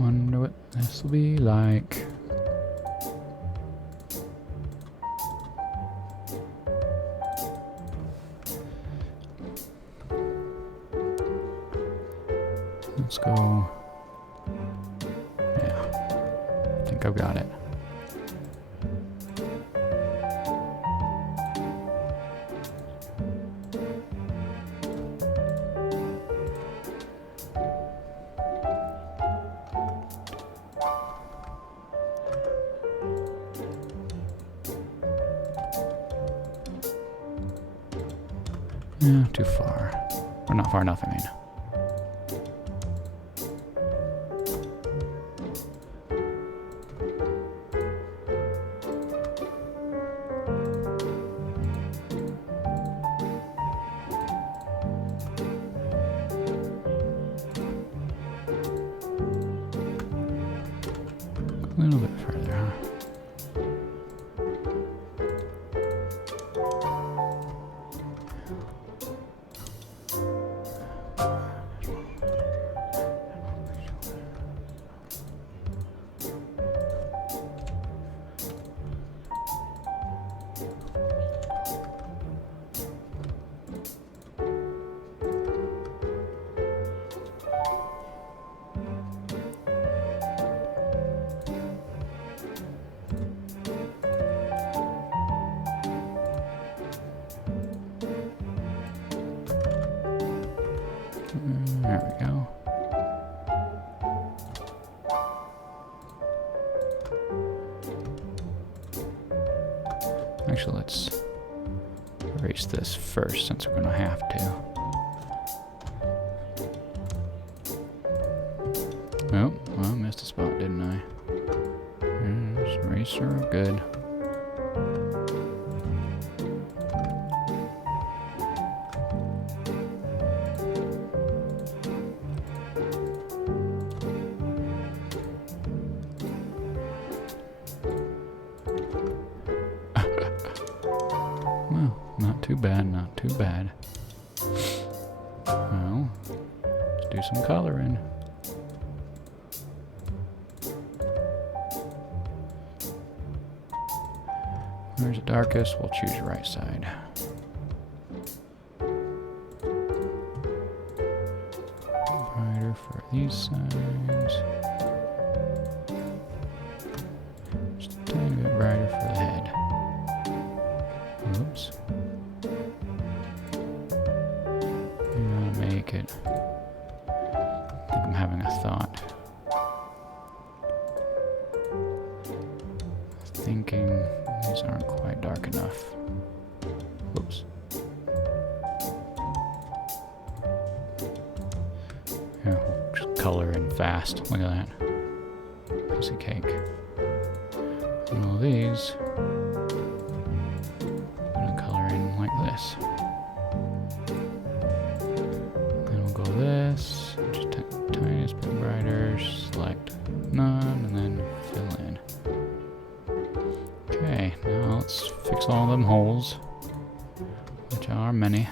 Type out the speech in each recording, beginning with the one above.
Wonder what this will be like. Let's go. Yeah, I think I've got it. Yeah, too far. Or not far enough, I mean. A little bit further, huh? There we go. Actually, let's erase this first since we're gonna have to. Oh, well, I missed a spot, didn't I? There's eraser, good. Well, not too bad, not too bad. Well, let's do some coloring. Where's the darkest? We'll choose the right side. Brighter for these sides. Just a tiny bit brighter for the head. Oops. You gotta make it. I think I'm having a thought. Thinking these aren't quite dark enough. Oops. Yeah, we'll just color in fast. Look at that. Piece of cake. And all these, I'm gonna color in like this. Then we'll go this, just tiniest bit brighter, select none, and then fill in. Okay, now let's fix all them holes, which are many.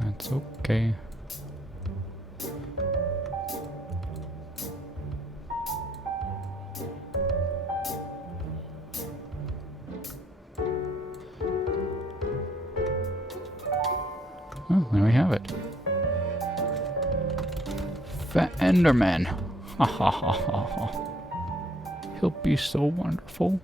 That's okay. Oh, there we have it. Fat Enderman. Ha ha ha ha ha. He'll be so wonderful.